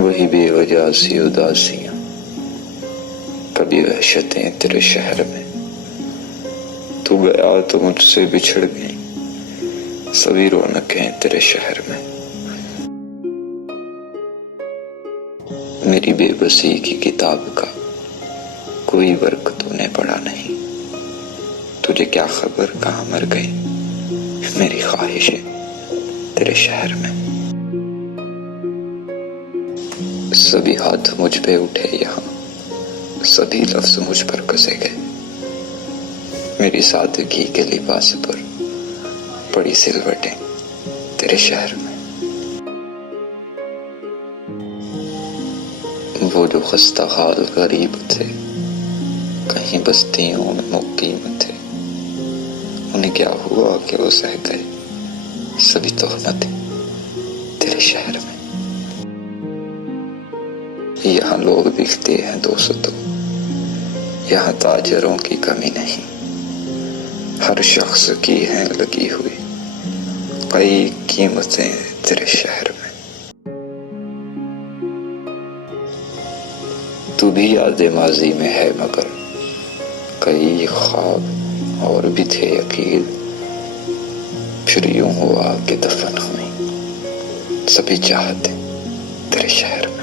वही बेवजह सी उदासियां, कभी वहशतें तेरे शहर में। तू गया तो मुझसे बिछड़ गई सभी रौनकें तेरे शहर में। मेरी बेबसी की किताब का कोई वर्क तूने पढ़ा नहीं। तुझे क्या खबर कहाँ मर गई मेरी ख्वाहिशें तेरे शहर में। सभी हाथ मुझ पे उठे यहाँ, सभी लफ्ज मुझ पर कसे गए। मेरी सादगी के लिबास पर पड़ी सिलवटें तेरे शहर में। वो जो खस्ता हाल गरीब थे, कहीं बस्तियों में मुकीम थे, उन्हें क्या हुआ कि वो सह गए सभी तोहमतें तेरे शहर में। यहाँ लोग दिखते हैं दोस्तों, यहाँ ताजरों की कमी नहीं। हर शख्स की है लगी हुई कई कीमतें तेरे शहर में। तू भी याद माजी में है मगर कई ख्वाब और भी थे यकीन, फिर यूं हुआ कि दफन हुई सभी चाहते तेरे शहर में।